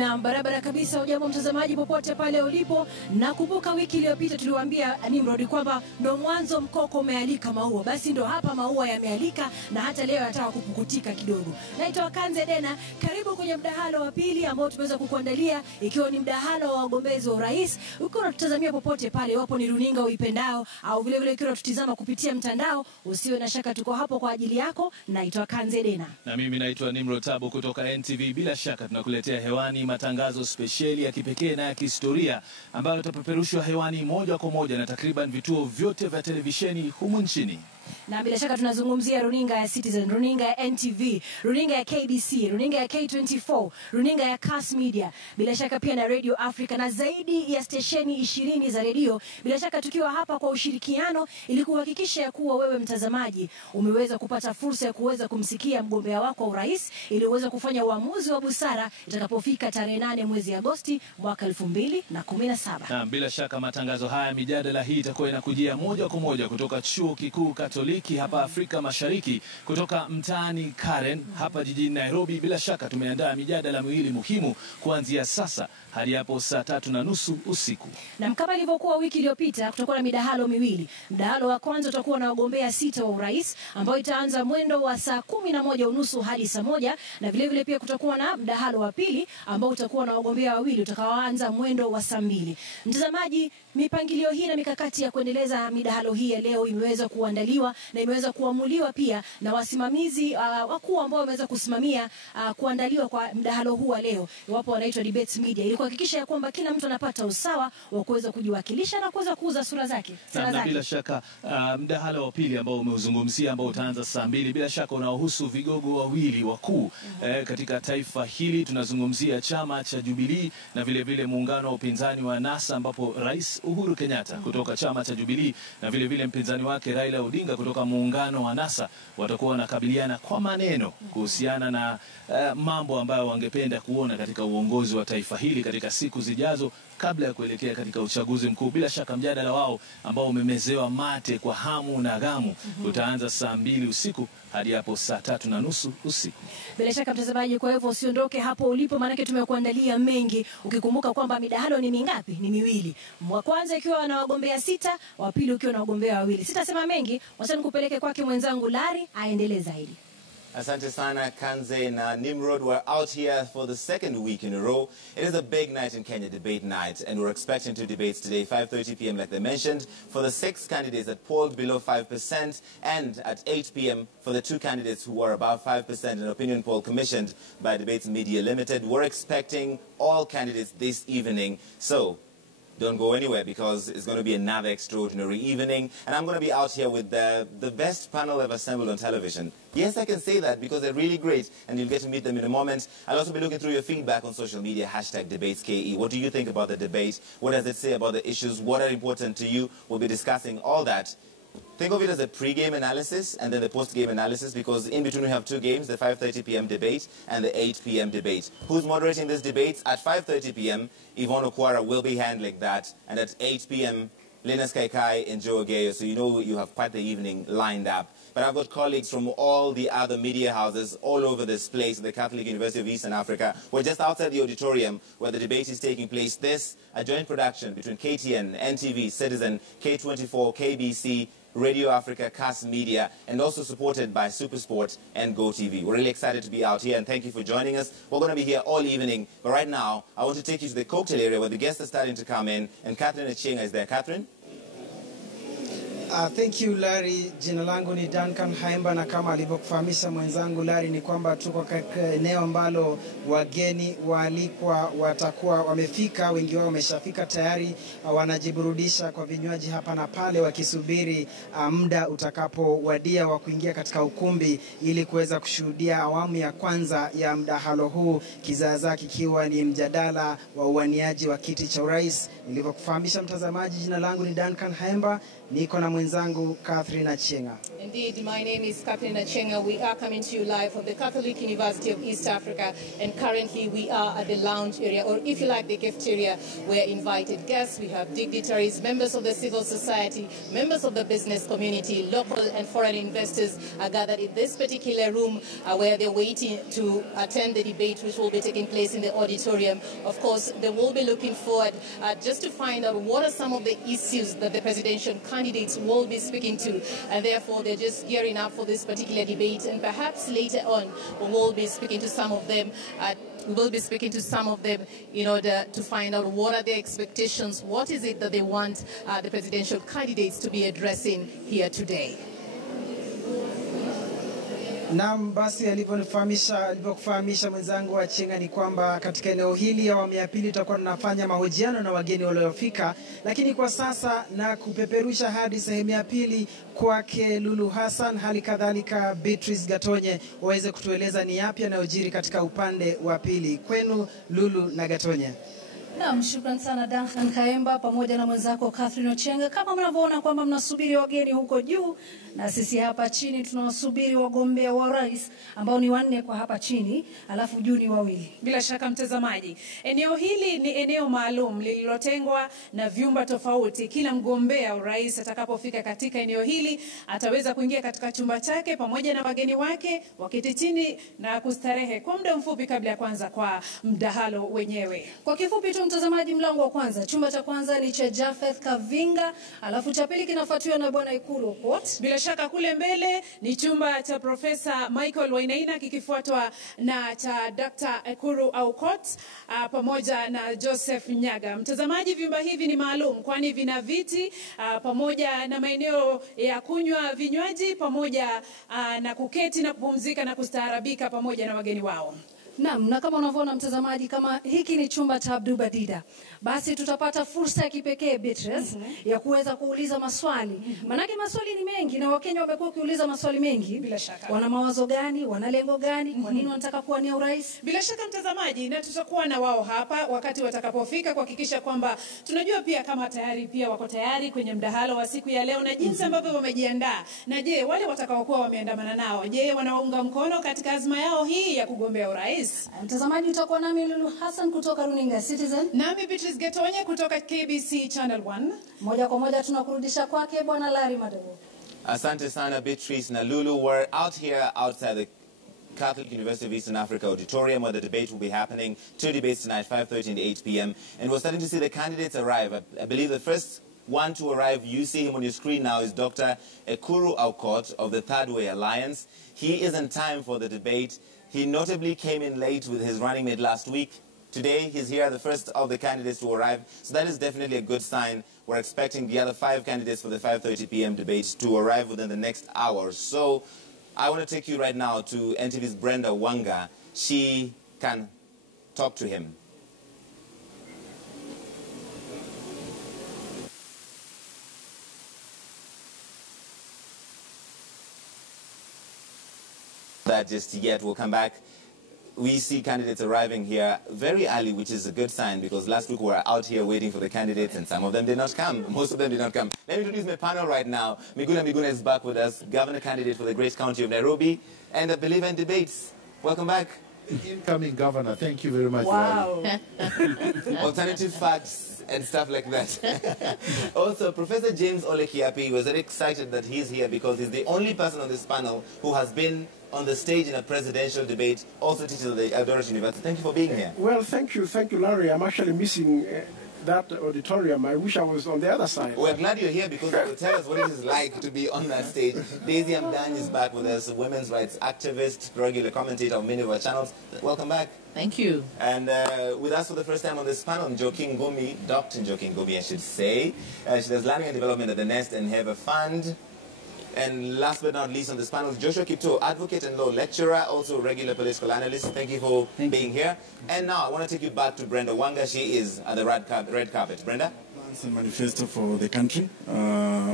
Na barabara kabisa, ujambo mtazamaji popote pale ulipo. Na kumbuka wiki iliyopita tuliwaambia Nimrod kwamba ndo mwanzo mkoko umealika maua. Basi ndo hapa maua yamealika na hata leo yanataka kupukutika kidogo. Naitwa Kanze Dena, karibu kwenye mdahalo wa pili ambao tumeweza kukuandalia, ikiwa ni mdahalo wa wagombezi wa urais. Ukiwa unatutazamia popote pale, wapo ni runinga uipendao au vile vile ukiwa unatutizama kupitia mtandao, usiwe na shaka tuko hapo kwa ajili yako. Naitwa Kanze Dena. Na mimi naitwa Nimrod Tabo kutoka NTV. Bila shaka tunakuletea hewani matangazo spesheli ya kipekee na ya kihistoria ambayo yatapeperushwa hewani moja kwa moja na takriban vituo vyote vya televisheni humu nchini. Na bila shaka tunazungumzia runinga ya Citizen, runinga ya NTV, runinga ya KBC, runinga ya K24, runinga ya Kass Media, bila shaka pia na Radio Africa na zaidi ya stesheni 20 za redio. Bila shaka tukiwa hapa kwa ushirikiano ili kuhakikisha ya kuwa wewe mtazamaji umeweza kupata fursa ya kuweza kumsikia mgombea wako wa urais ili uweze kufanya uamuzi wa busara itakapofika tarehe 8 mwezi Agosti mwaka 2017. Na bila shaka matangazo haya, mijadala hii itakuwa inakujia moja kwa moja kutoka Chuo Kikuu Katoliki hapa Afrika Mashariki, kutoka mtaani Karen hapa jijini Nairobi. Bila shaka tumeandaa mijadala miwili muhimu kuanzia sasa hadi hapo saa 3:30 usiku. Na kama ilivyokuwa wiki iliyopita, kutakuwa na midahalo miwili. Mdahalo wa kwanza utakuwa na wagombea 6 wa urais ambao itaanza mwendo wa saa 11:30 hadi saa 1, na vile vile pia kutakuwa na mdahalo wa pili ambao utakuwa na wagombea wawili utakaoanza mwendo wa saa 2. Mtazamaji, mipangilio hii na mikakati ya kuendeleza midahalo hii ya leo imeweza kuandaliwa na imeweza kuamuliwa pia na wasimamizi wakuu ambao wameweza kusimamia kuandaliwa kwa mdahalo huu wa leo. Wapo wanaitwa debates media, ili kuhakikisha ya kwamba kila mtu anapata usawa wa kuweza kujiwakilisha na kuweza kuuza sura zake. Na bila shaka mdahalo wa pili ambao umeuzungumzia ambao utaanza saa 2, bila shaka unaohusu vigogo wawili wakuu katika taifa hili. Tunazungumzia chama cha Jubilee na vile vile muungano wa upinzani wa NASA, ambapo Rais Uhuru Kenyatta kutoka chama cha Jubilee na vile vile mpinzani wake Raila Odinga kutoka muungano wa NASA watakuwa wanakabiliana kwa maneno kuhusiana na mambo ambayo wangependa kuona katika uongozi wa taifa hili katika siku zijazo kabla ya kuelekea katika uchaguzi mkuu. Bila shaka mjadala wao ambao umemezewa mate kwa hamu na gamu utaanza saa 2 usiku hadi hapo saa 3:30 usiku. Bila shaka mtazamaji, kwa hivyo usiondoke hapo ulipo, maana tumekuandalia mengi. Ukikumbuka kwamba midahalo ni mingapi? Ni miwili. Wa kwanza ikiwa na wagombea 6, wa pili ukiwa na wagombea wawili. Sitasema mengi, wacha nikupeleke kwake mwenzangu Larry aendelee zaidi. Asante sana Kanze na Nimrod. We're out here for the second week in a row. It is a big night in Kenya, debate night, and we're expecting 2 debates today, 5:30 p.m. like they mentioned, for the 6 candidates that polled below 5%, and at 8 p.m. for the 2 candidates who are above 5% in an opinion poll commissioned by Debates Media Limited. We're expecting all candidates this evening, so don't go anywhere because it's going to be another extraordinary evening. And I'm going to be out here with the best panel I've assembled on television. Yes, I can say that because they're really great and you'll get to meet them in a moment. I'll also be looking through your feedback on social media, #DebatesKE. What do you think about the debate? What does it say about the issues? What are important to you? We'll be discussing all that. Think of it as a pre-game analysis and then the post-game analysis, because in between we have 2 games, the 5:30 p.m. debate and the 8 p.m. debate. Who's moderating this debate? At 5:30 p.m., Yvonne Okwara will be handling that. And at 8 p.m., Linus Kaikai and Joe Ageyo. So you know you have quite the evening lined up. But I've got colleagues from all the other media houses all over this place, the Catholic University of Eastern Africa. We're just outside the auditorium where the debate is taking place. This, a joint production between KTN, NTV, Citizen, K24, KBC, Radio Africa, Kass Media, and also supported by Supersport and GoTV. We're really excited to be out here, and thank you for joining us. We're going to be here all evening, but right now, I want to take you to the cocktail area where the guests are starting to come in, and Catherine Achenga is there. Catherine? Thank you Larry. Jina langu ni Duncan Haimba, na kama alivyokufahamisha mwenzangu Larry ni kwamba tuko katika eneo ambalo wageni waalikwa watakuwa wamefika. Wengi wao wameshafika tayari, wanajiburudisha kwa vinywaji hapa na pale wakisubiri muda utakapowadia wa kuingia katika ukumbi ili kuweza kushuhudia awamu ya kwanza ya mdahalo huu, kizaazaa kikiwa ni mjadala wa uaniaji wa kiti cha urais. Nilivyokufahamisha mtazamaji, jina langu ni Duncan Haimba, niko na mwenzangu Catherine Achenga. Indeed, my name is Catherine Achenga. We are coming to you live from the Catholic University of East Africa, and currently we are at the lounge area, or if you like, the cafeteria, where invited guests, we have dignitaries, members of the civil society, members of the business community, local and foreign investors are gathered in this particular room where they're waiting to attend the debate which will be taking place in the auditorium. Of course, they will be looking forward just to find out what are some of the issues that the presidential candidates will be speaking to, and therefore they're just gearing up for this particular debate, and perhaps later on we will be speaking to some of them. We will be speaking to some of them in order to find out what are their expectations, what is it that they want the presidential candidates to be addressing here today. Naam, basi alipokufahamisha mwenzangu Achenga ni kwamba katika eneo hili awamu ya pili tutakuwa tunafanya mahojiano na wageni waliofika, lakini kwa sasa na kupeperusha hadi sehemu ya pili kwake Lulu Hassan, hali kadhalika Beatrice Gatonye waweze kutueleza ni yapi yanayojiri katika upande wa pili. Kwenu Lulu na Gatonye. Naam, shukrani sana Duncan Kaemba pamoja na mwenzako Catherine Achenga. Kama mnavyoona kwamba mnasubiri wageni huko juu, na sisi hapa chini tunawasubiri wagombea wa rais ambao ni 4 kwa hapa chini, alafu juu ni 2. Bila shaka mtazamaji, eneo hili ni eneo maalum lililotengwa na vyumba tofauti. Kila mgombea wa rais atakapofika katika eneo hili ataweza kuingia katika chumba chake pamoja na wageni wake, waketi chini na kustarehe kwa muda mfupi kabla ya kwanza kwa mdahalo wenyewe. Kwa kifupi tu mtazamaji, mlango wa kwanza, chumba cha kwanza ni cha Japheth Kavinga, alafu cha pili kinafuatiwa na bwana Ikulu Aukot. Bila shaka kule mbele ni chumba cha Profesa Michael Wainaina kikifuatwa na cha Dr. Ekuru Aukot pamoja na Joseph Nyaga. Mtazamaji, vyumba hivi ni maalum kwani vina viti pamoja na maeneo ya kunywa vinywaji pamoja na kuketi na kupumzika na kustaarabika pamoja na wageni wao. Naam, na kama unavyoona mtazamaji, kama hiki ni chumba cha Abdul Badida, basi tutapata fursa ya kipekee Beatrice ya kuweza kuuliza maswali. Manake maswali ni mengi na Wakenya wamekuwa wakiuliza maswali mengi. Bila shaka. Wana mawazo gani? Wana lengo gani? Kwa nini wanataka kuwania urais? Bila shaka mtazamaji, na tutakuwa na wao hapa wakati watakapofika kuhakikisha kwamba tunajua pia kama tayari pia wako tayari kwenye mdahalo wa siku ya leo na jinsi ambavyo wamejiandaa. Na je, wale watakaokuwa wameandamana nao, je, wanaunga mkono katika azma yao hii ya kugombea urais? Mtazamaji, utakuwa nami Lulu Hassan kutoka Runinga Citizen, nami Beatrice Gatonye kutoka KBC Channel 1. Moja kwa moja tunakurudisha kwake bwana Larry Madogo. Asante sana Beatrice na Lulu. We're out here outside the Catholic University of Eastern Africa auditorium where the debate will be happening. 2 debates tonight, 5:30 and 8 p.m. And we're starting to see the candidates arrive. I believe the first one to arrive, you see him on your screen now, is Dr. Ekuru Aukot of the Third Way Alliance. He is in time for the debate. He notably came in late with his running mate last week. Today, he's here, the first of the candidates to arrive. So that is definitely a good sign. We're expecting the other 5 candidates for the 5:30 p.m. debate to arrive within the next hour. So I want to take you right now to NTV's Brenda Wanga. She can talk to him. That just yet. We'll come back. We see candidates arriving here very early, which is a good sign because last week we were out here waiting for the candidates and some of them did not come. Most of them did not come. Let me introduce my panel right now. Miguna is back with us, governor candidate for the great county of Nairobi and a believer in debates. Welcome back. Incoming governor, thank you very much. Wow. Alternative facts and stuff like that. Also, Professor James Olekiapi was very excited that he's here because he's the only person on this panel who has been on the stage in a presidential debate, also teaches at the Authoritative University. Thank you for being here. Well, thank you, Larry. I'm actually missing that auditorium. I wish I was on the other side. We're glad you're here because you will tell us what it is like to be on that stage. Daisy Amdan is back with us, a women's rights activist, regular commentator on many of our channels. Welcome back. Thank you. And with us for the first time on this panel, Njoki Ngumi, Dr. Njoki Ngumi, I should say. She does learning and development at the Nest and Have a Fund. And last but not least on this panel is Joshua Kipto, advocate and law lecturer, also a regular political analyst. Thank you for being here. And now I want to take you back to Brenda Wanga. She is at the red carpet. Brenda? And manifesto for the country.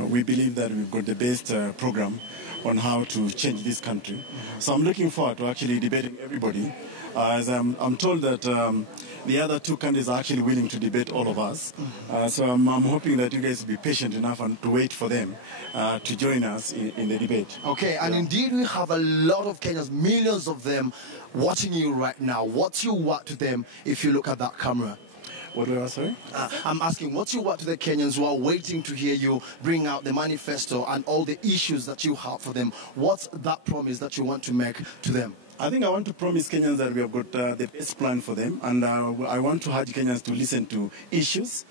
We believe that we've got the best program on how to change this country. So I'm looking forward to actually debating everybody. As I'm told that the other two candidates are actually willing to debate all of us. So I'm hoping that you guys will be patient enough and to wait for them to join us in the debate. Okay, and indeed we have a lot of Kenyans, millions of them watching you right now. What's your word to them if you look at that camera? What do I say? I'm asking, what's your word to the Kenyans who are waiting to hear you bring out the manifesto and all the issues that you have for them? What's that promise that you want to make to them? I think I want to promise Kenyans that we have got the best plan for them, and I want to urge Kenyans to listen to issues.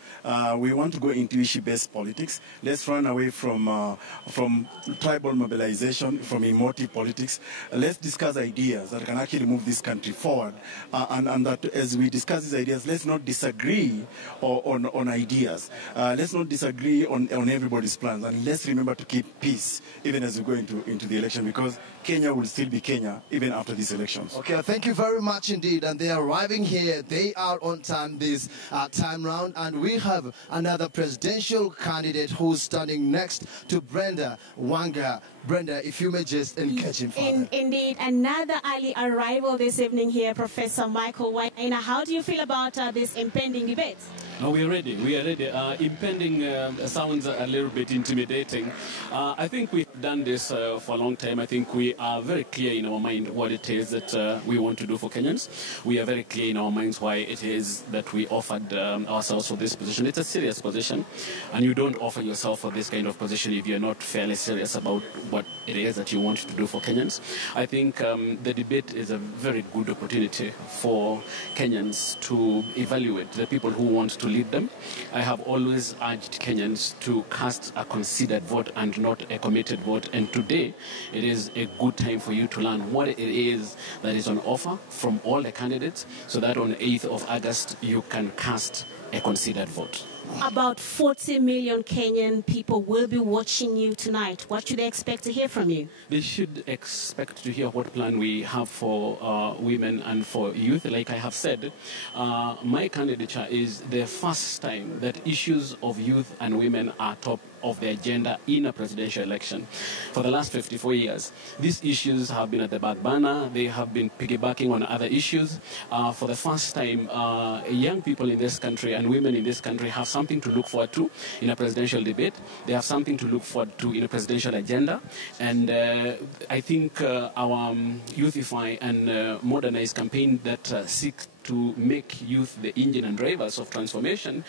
We want to go into issue-based politics. Let's run away from tribal mobilization, from emotive politics. Let's discuss ideas that can actually move this country forward, and that as we discuss these ideas, let's not disagree on ideas. Let's not disagree on everybody's plans, and let's remember to keep peace even as we go into the election, because Kenya will still be Kenya even after these elections. Okay, thank you very much indeed. And they are arriving here. They are on time this time round. And we have another presidential candidate who's standing next to Brenda Wanga. Brenda, if you may just engage him. Indeed, another early arrival this evening here, Professor Michael Wainaina. How do you feel about this impending debate? No, we are ready. We are ready. Impending sounds a little bit intimidating. I think we've done this for a long time. I think we are very clear in our mind what it is that we want to do for Kenyans. We are very clear in our minds why it is that we offered ourselves for this position. It's a serious position, and you don't offer yourself for this kind of position if you're not fairly serious about what it is that you want to do for Kenyans. I think the debate is a very good opportunity for Kenyans to evaluate the people who want to lead them. I have always urged Kenyans to cast a considered vote and not a committed vote. And today, it is a good time for you to learn what it is that is on offer from all the candidates, so that on 8th of August, you can cast a considered vote. About 40 million Kenyan people will be watching you tonight. What should they expect to hear from you? They should expect to hear what plan we have for women and for youth. Like I have said, my candidature is the first time that issues of youth and women are top of the agenda in a presidential election. For the last 54 years, these issues have been at the back burner. They have been piggybacking on other issues. For the first time, young people in this country and women in this country have something to look forward to in a presidential debate. They have something to look forward to in a presidential agenda. And I think our Youthify and Modernize campaign that seeks to make youth the engine and drivers of transformation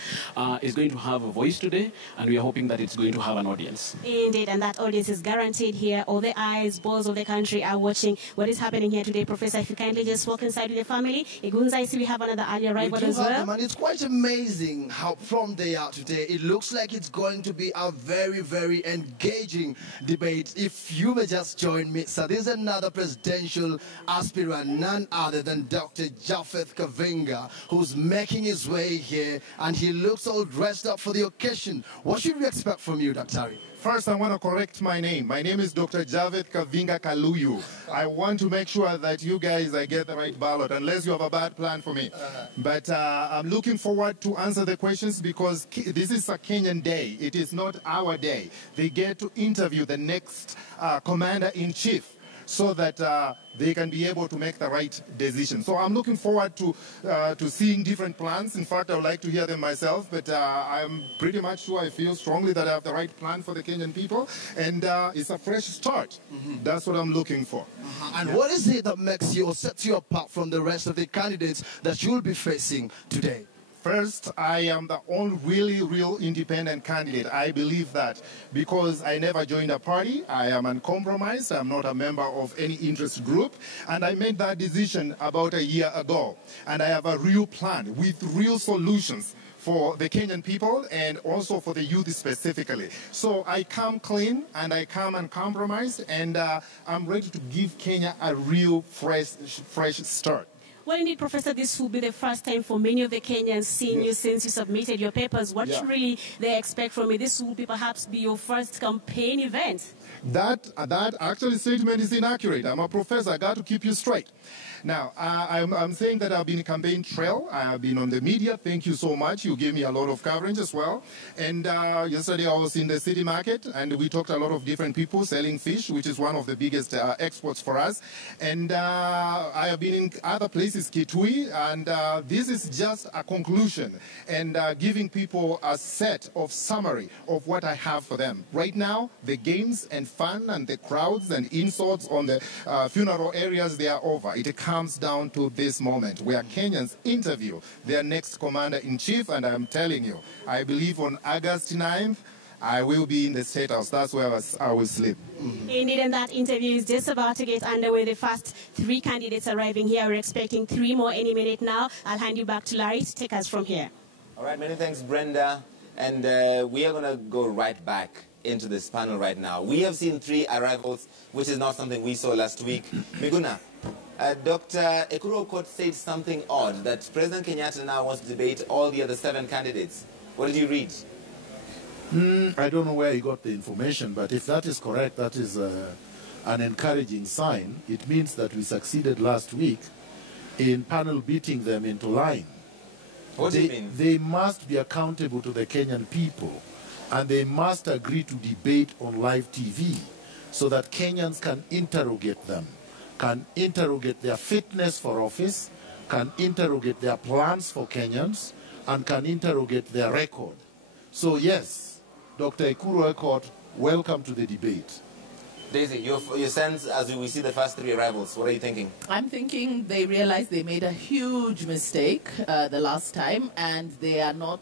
is going to have a voice today, and we are hoping that it's going to have an audience. Indeed, and that audience is guaranteed here. All the eyes, balls of the country are watching what is happening here today. Professor, if you kindly just walk inside with your family. Igunza, I see we have another early arrival as well. Them, and it's quite amazing how prompt they are today. It looks like it's going to be a very, very engaging debate. If you may just join me. So this is another presidential aspirant, none other than Dr. Japheth Kavinga, who's making his way here, and he looks all dressed up for the occasion. What should we expect from you, Dr. First, I want to correct my name. My name is Dr. Japheth Kavinga Kaluyu. I want to make sure that you guys get the right ballot, unless you have a bad plan for me. But I'm looking forward to answer the questions, because this is a Kenyan day. It is not our day. They get to interview the next commander-in-chief, so that they can be able to make the right decision. So I'm looking forward to seeing different plans. In fact, I would like to hear them myself, but I'm pretty much sure, I feel strongly that I have the right plan for the Kenyan people, and it's a fresh start. That's what I'm looking for. And what is it that makes you or sets you apart from the rest of the candidates that you'll be facing today? First, I am the only real independent candidate. I believe that because I never joined a party. I am uncompromised. I'm not a member of any interest group. And I made that decision about a year ago. And I have a real plan with real solutions for the Kenyan people and also for the youth specifically. So I come clean and I come uncompromised, and I'm ready to give Kenya a real fresh start. Well, indeed, Professor, this will be the first time for many of the Kenyans seeing you since you submitted your papers. What should really they expect from you? This will perhaps be your first campaign event. That actually statement is inaccurate. I'm a professor. I got to keep you straight. Now, I'm saying that I've been in campaign trail. I have been on the media. Thank you so much. You gave me a lot of coverage as well. And yesterday I was in the city market, and we talked to a lot of different people selling fish, which is one of the biggest exports for us. And I have been in other places, Kitui, and this is just a conclusion and giving people a set of summary of what I have for them. Right now, the games and fun and the crowds and insults on the funeral areas, they are over. It comes down to this moment where Kenyans interview their next commander-in-chief, and I'm telling you, I believe on August 9th, I will be in the State House. That's where I will sleep. Indeed, and that interview is just about to get underway. The first 3 candidates arriving here. We're expecting 3 more any minute now. I'll hand you back to Larry to take us from here. All right, many thanks, Brenda. And we are going to go right back into this panel right now. We have seen 3 arrivals, which is not something we saw last week. Miguna, Dr. Ekuru Aukot said something odd, that President Kenyatta now wants to debate all the other 7 candidates. What did you read? I don't know where he got the information, but if that is correct, that is an encouraging sign. It means that we succeeded last week in panel beating them into line. What do you mean? They must be accountable to the Kenyan people, and they must agree to debate on live TV so that Kenyans can interrogate them, can interrogate their fitness for office, can interrogate their plans for Kenyans, and can interrogate their record. So yes, Dr. Ekuru Aukot, welcome to the debate. Daisy, your sense as we see the first 3 arrivals, what are you thinking? I'm thinking they realized they made a huge mistake the last time, and they are not,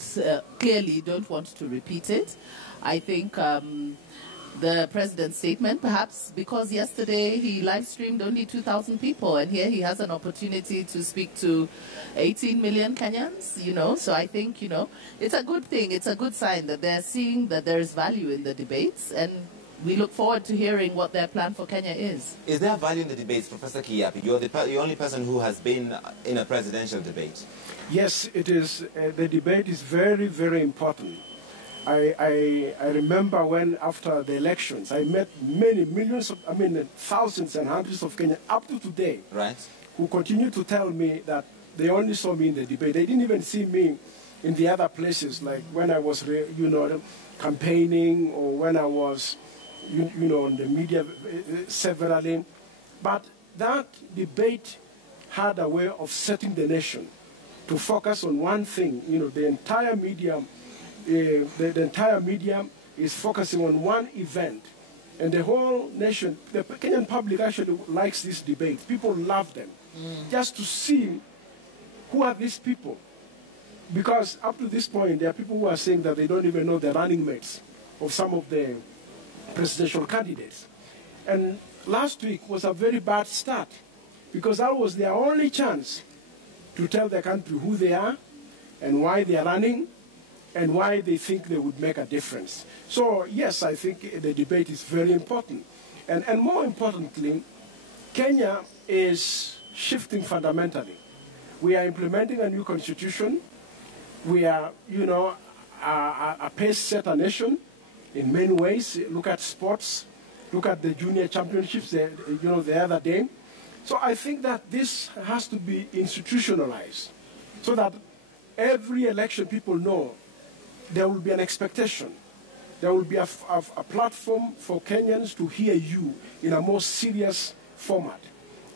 clearly don't want to repeat it. I think the president's statement, perhaps because yesterday he live streamed only 2,000 people, and here he has an opportunity to speak to 18 million Kenyans, you know. So I think, you know, it's a good thing. It's a good sign that they're seeing that there is value in the debates, and we look forward to hearing what their plan for Kenya is. Is there value in the debates, Professor Kiapi? You're the only person who has been in a presidential debate. Yes, it is. The debate is very, very important. I remember when, after the elections, I met thousands and hundreds of Kenyans up to today, right, who continue to tell me that they only saw me in the debate. They didn't even see me in the other places, like when I was, campaigning, or when I was, on the media severally. But that debate had a way of setting the nation to focus on one thing. The entire media. The entire media is focusing on one event, and the whole nation, the Kenyan public actually likes these debates. People love them, just to see who are these people. Because up to this point, there are people who are saying that they don't even know the running mates of some of the presidential candidates. And last week was a very bad start, because that was their only chance to tell the country who they are and why they are running, and why they think they would make a difference. So yes, I think the debate is very important. And more importantly, Kenya is shifting fundamentally. We are implementing a new constitution. We are, a pace-setter nation in many ways. Look at sports. Look at the junior championships, the other day. So I think that this has to be institutionalized so that every election people know there will be an expectation. There will be a platform for Kenyans to hear you in a more serious format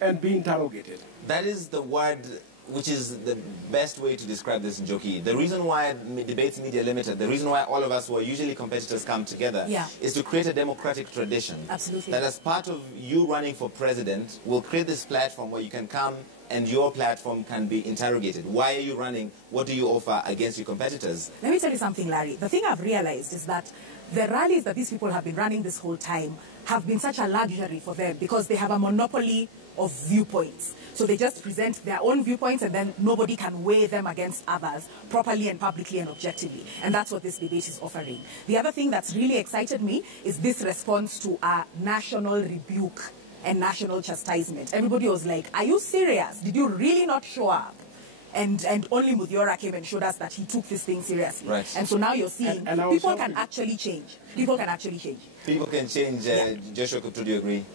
and be interrogated. That is the word which is the best way to describe this, Njoki. The reason why Debates Media Limited, the reason why all of us who are usually competitors come together is to create a democratic tradition. Absolutely. That as part of you running for president, we'll create this platform where you can come and your platform can be interrogated. Why are you running? What do you offer against your competitors? Let me tell you something, Larry. The thing I've realized is that the rallies that these people have been running this whole time have been such a luxury for them because they have a monopoly of viewpoints. So they just present their own viewpoints, and then nobody can weigh them against others properly and publicly and objectively. And that's what this debate is offering. The other thing that's really excited me is this response to a national rebuke and national chastisement. Everybody was like, are you serious? Did you really not show up? And only Muthiora came and showed us that he took this thing seriously. Right. And so now you're seeing people can actually change. People can actually change. People can change. Joshua, do you agree?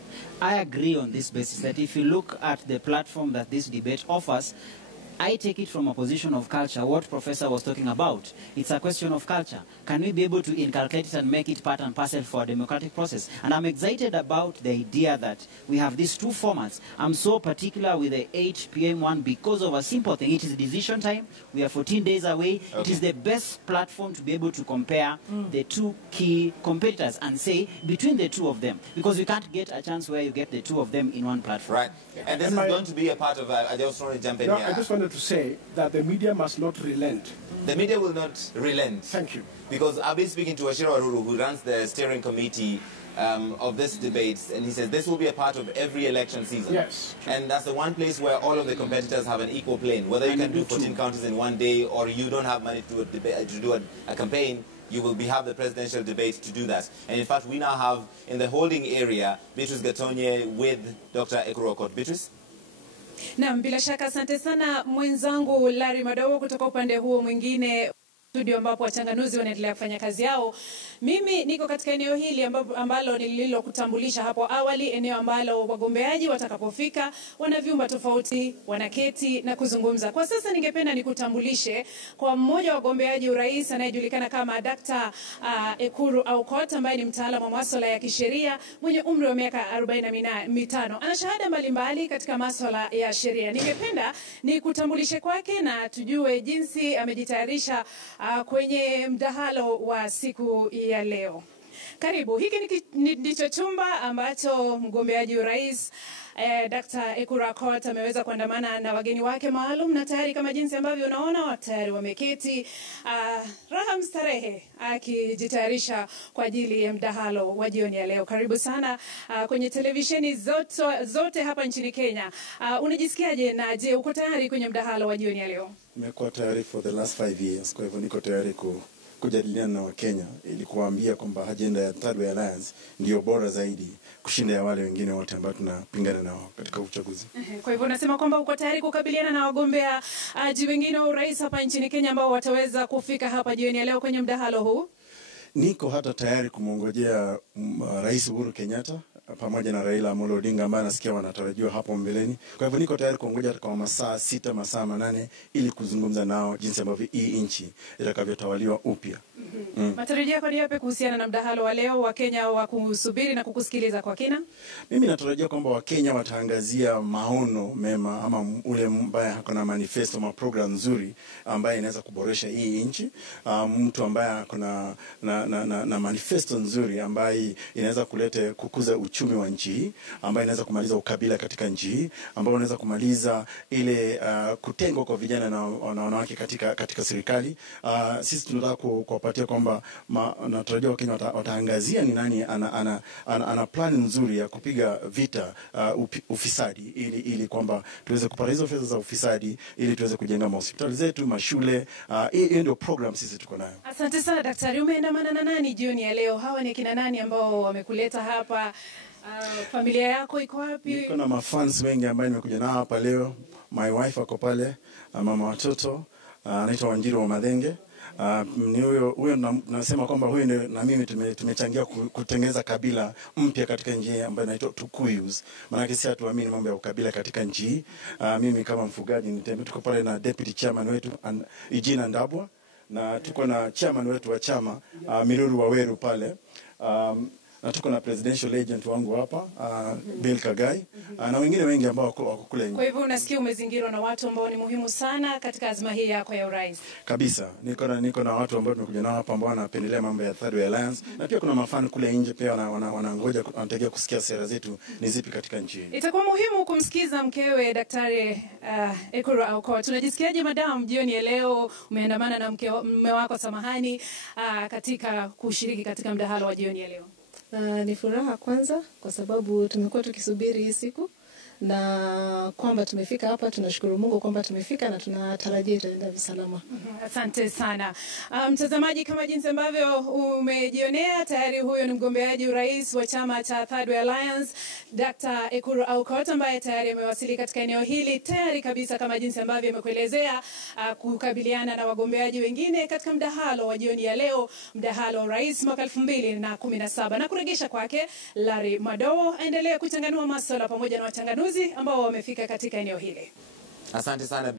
I agree on this basis that if you look at the platform that this debate offers, I take it from a position of culture, what Professor was talking about. It's a question of culture. Can we be able to inculcate it and make it part and parcel for a democratic process? And I'm excited about the idea that we have these two formats. I'm so particular with the 8 p.m. one because of a simple thing. It is decision time. We are 14 days away. Okay. It is the best platform to be able to compare the two key competitors and say between the two of them. Because you can't get a chance where you get the two of them in one platform. Right. And this is going to be a part of, I just want to jump in here. I just wanted to say that the media must not relent. The media will not relent. Thank you. Because I've been speaking to Ashira Aruru, who runs the steering committee of this debate, and he says this will be a part of every election season. Yes. And that's the one place where all of the competitors have an equal plane. Whether you can do 14 counties in one day or you don't have money to do a campaign, you will have the presidential debate to do that. And in fact, we now have in the holding area, Beatrice Gatonye with Dr. Ekuru Aukot. Beatrice? Naam, bila shaka asante sana mwenzangu Larry Madowo kutoka upande huo mwingine studio ambapo wachanganuzi wanaendelea kufanya kazi yao. Mimi niko katika eneo hili ambalo nililokutambulisha hapo awali, eneo ambalo wagombeaji watakapofika wana vyumba tofauti, wanaketi na kuzungumza. Kwa sasa ningependa nikutambulishe kwa mmoja wa wagombeaji urais anayejulikana kama Dr. Ekuru Aukot, ambaye ni mtaalamu wa masuala ya kisheria mwenye umri wa miaka 45. Ana shahada mbalimbali katika masuala ya sheria. Ningependa nikutambulishe kwake na tujue jinsi amejitayarisha kwenye mdahalo wa siku ya leo. Karibu. Hiki ndicho chumba ambacho mgombeaji urais Dr. Ekuru Aukot ameweza kuandamana na wageni wake maalum, na tayari kama jinsi ambavyo unaona tayari wameketi raha mstarehe akijitayarisha kwa ajili ya mdahalo wa jioni ya leo. Karibu sana kwenye televisheni zote hapa nchini Kenya. Unajisikiaje na je, uko tayari kwenye mdahalo wa jioni ya leo? Nimekuwa tayari for the last 5 years, kwa hivyo niko tayari kujadiliana na Wakenya ili kuambia kwamba agenda ya Third Way Alliance ndio bora zaidi kushinda ya wale wengine wote ambao tunapingana nao katika uchaguzi. Kwa hivyo unasema kwamba uko tayari kukabiliana na wagombea wengine wa urais hapa nchini Kenya ambao wataweza kufika hapa jioni ya leo kwenye mdahalo huu? Niko hata tayari kumongojea Rais Uhuru Kenyatta pamoja na Raila Amolo Odinga ambaye nasikia wanatarajiwa hapo mbeleni. Kwa hivyo niko tayari kuongoja kwa masaa 6 masaa 8 ili kuzungumza nao jinsi ambavyo hii nchi itakavyotawaliwa upya. Matarajio yako ni yapi kuhusiana na mdahalo wa leo? Wakenya wa kusubiri na kukusikiliza kwa kina? Mimi natarajia kwamba Wakenya wataangazia maono mema ama ule ambaye hakuna manifesto ama program nzuri ambaye inaweza kuboresha hii nchi. Mtu ambaye hakuna na manifesto nzuri ambaye inaweza kukuza uchumi wa nchi hii, ambaye inaweza kumaliza ukabila katika nchi hii, ambaye inaweza kumaliza ile kutengwa kwa vijana na wanawake katika serikali. Sisi tunataka kuwapatia kwamba natarajia Wakenya wataangazia ni nani ana plan nzuri ya kupiga vita ufisadi ili kwamba tuweze kupata hizo fedha za ufisadi ili tuweze kujenga hospitali zetu, mashule. Hiyo ndio program sisi tuko nayo. Asante sana daktari. Umeandamana na nani jioni ya leo? Hawa ni kina nani ambao wamekuleta hapa? Familia yako iko wapi? Niko na mafans wengi ambao nimekuja nao hapa leo. My wife ako pale, mama watoto anaitwa Wanjiru wa Madenge. Ni huyo nasema kwamba huyo ndio na mimi tumechangia kutengeneza kabila mpya katika nchi ambayo inaitwa Tukuyus. Maana sisi hatuamini mambo ya ukabila katika nchi. Mimi kama mfugaji tuko pale na deputy chairman wetu Ijina Ndabwa, na tuko na chairman wetu wa chama Miruru Waweru pale. Na tuko na presidential agent wangu hapa Bill Kagai na wengine wengi ambao wako kule nje. Kwa hivyo unasikia umezingirwa na watu ambao ni muhimu sana katika azma hii yako ya urais. Kabisa. Niko na watu ambao tumekuja nao hapa ambao wanapendelea mambo ya Third Way Alliance, na pia kuna mafan kule nje pia wanangoja wanategea kusikia sera zetu ni zipi katika nchi hii. Itakuwa muhimu kumsikiza mkewe Daktari Ekuru Aukot. Tunajisikiaje madam jioni ya leo umeandamana na mume wako samahani katika kushiriki katika mdahalo wa jioni ya leo? Ni furaha kwanza kwa sababu tumekuwa tukisubiri hii siku. na kwamba tumefika hapa. Tunashukuru Mungu kwamba tumefika na tunatarajia itaenda salama. Asante sana. Mtazamaji, kama jinsi ambavyo umejionea, tayari huyo ni mgombeaji urais wa chama cha Third Way Alliance, Dr. Ekuru Aukot, ambaye tayari amewasili katika eneo hili tayari kabisa kama jinsi ambavyo amekuelezea kukabiliana na wagombeaji wengine katika mdahalo wa jioni ya leo, mdahalo wa rais mwaka 2017. Na kuregesha kwake Larry Madowo aendelee kuchanganua masuala pamoja na wachanganuzi ambao wamefika katika eneo hili. Asante sana.